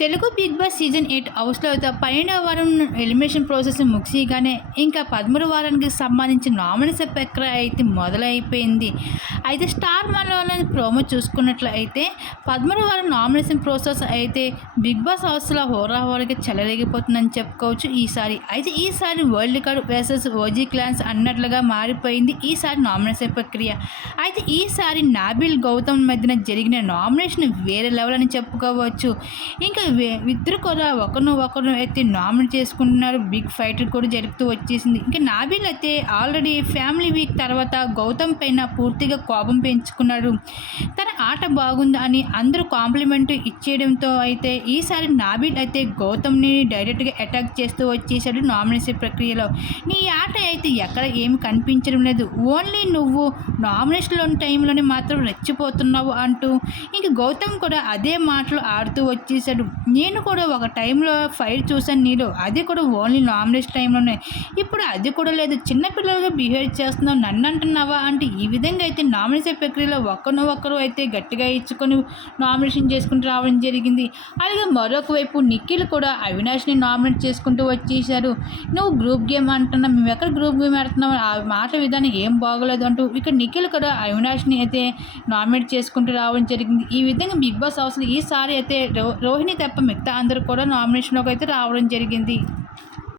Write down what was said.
Telugu Bigg Boss season eight హౌస్లో అయితే పన్నెండవ వారం ఎలిమినేషన్ ప్రాసెస్ ముగిసిగానే ఇంకా పదమూడు వారానికి సంబంధించిన నామినేషన్ ప్రక్రియ అయితే మొదలైపోయింది. అయితే స్టార్ మనలోని ప్రోమో చూసుకున్నట్లయితే పదమూడు వారం నామినేషన్ ప్రాసెస్ అయితే బిగ్ బాస్ హౌస్లో హోరాహోరాకి చెలరేగిపోతుందని చెప్పుకోవచ్చు ఈసారి. అయితే ఈసారి world cup versus OG clans అన్నట్లుగా మారిపోయింది ఈసారి నామినేషన్ ప్రక్రియ. అయితే ఈసారి నాబిల్ గౌతమ్ మధ్యన జరిగిన నామినేషన్ వేరే లెవెల్ అని చెప్పుకోవచ్చు. ఇంకా ఇద్దరు కూడా ఒకరిని ఒకరు అయితే నామినేట్ చేసుకుంటున్నారు. బిగ్ ఫైట్ కూడా జరుపుతూ వచ్చేసింది. ఇంకా నాబిల్ అయితే ఆల్రెడీ ఫ్యామిలీ వీక్ తర్వాత గౌతమ్ పైన పూర్తిగా కోపం పెంచుకున్నాడు. తన ఆట బాగుంది అని అందరూ కాంప్లిమెంట్ ఇచ్చేయడంతో అయితే ఈసారి నాబిల్ అయితే గౌతమ్ని డైరెక్ట్గా అటాక్ చేస్తూ వచ్చేసాడు నామినేషన్ ప్రక్రియలో. నీ ఆట అయితే ఎక్కడ ఏమి కనిపించడం లేదు. ఓన్లీ నువ్వు నామినేషన్లో టైంలోనే మాత్రం రెచ్చిపోతున్నావు అంటూ ఇంక గౌతమ్ కూడా అదే మాటలు ఆడుతూ వచ్చేసాడు. నేను కూడా ఒక టైంలో ఫైట్ చూశాను నీలో. అది కూడా ఓన్లీ నామినేషన్ టైంలోనే. ఇప్పుడు అది కూడా లేదు. చిన్నపిల్లలుగా బిహేవ్ చేస్తున్నావు నన్ను అంటున్నావా అంటే ఈ విధంగా అయితే నామినేషన్ ప్రక్రియలో ఒకరిని ఒకరు అయితే గట్టిగా ఇచ్చుకొని నామినేషన్ చేసుకుంటూ రావడం జరిగింది. అలాగే మరొక వైపు నిఖిల్ కూడా అవినాష్ని నామినేట్ చేసుకుంటూ వచ్చేసారు నువ్వు గ్రూప్ గేమ్ అంటున్నా మేము ఎక్కడ గ్రూప్ గేమ్ ఆడుతున్నావు ఆ మాట విధానం ఏం బాగోలేదు అంటూ ఇక నిఖిల్ కూడా అవినాష్ని అయితే నామినేట్ చేసుకుంటూ రావడం జరిగింది. ఈ విధంగా బిగ్ బాస్ హౌస్లో ఈసారి అయితే రో రోహిణి తప్ప మిగతా అందరూ కూడా నామినేషన్లోకి అయితే రావడం జరిగింది.